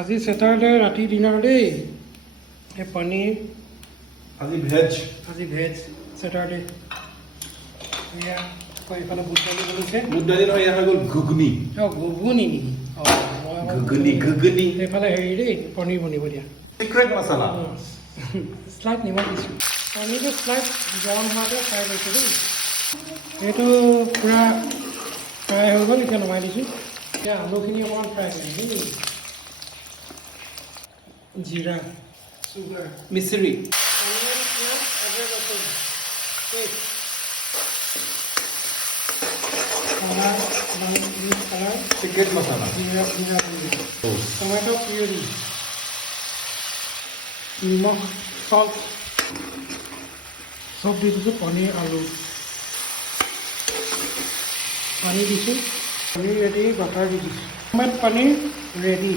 আজি Saturday ৰাতি dinner দেই এই পনীৰ আজি ভেজ Saturday এয়া এইফালে বুট দালি বনিছে বুট দালি নহয় ইয়াৰ হৈ গ'ল ঘুগনি ঘুগুনি নেকি ঘুগনি এইফালে হেৰি দেই পনীৰ বনিব দিয়া চিক্ৰেট মছলা শ্লাইড নিমখ দিছোঁ পনীৰটো শ্লাইড গৰম হোৱাতে ফ্ৰাই কৰিছোঁ দেই এইটো পূৰা ফ্ৰাই হৈ গ'ল এতিয়া নমাই দিছোঁ এতিয়া আলুখিনি অকণমান ফ্ৰাই কৰিম দেই জিৰা চুগাৰ মিচিৰি চিক্ৰেট মছলা টমেটো পিউৰি নিমখ চল্ট চব দি দিছোঁ পনীৰ আলু পানী দিছোঁ পনীৰ ৰেডি বাটাৰ দি দিছোঁ পনীৰ ৰেডি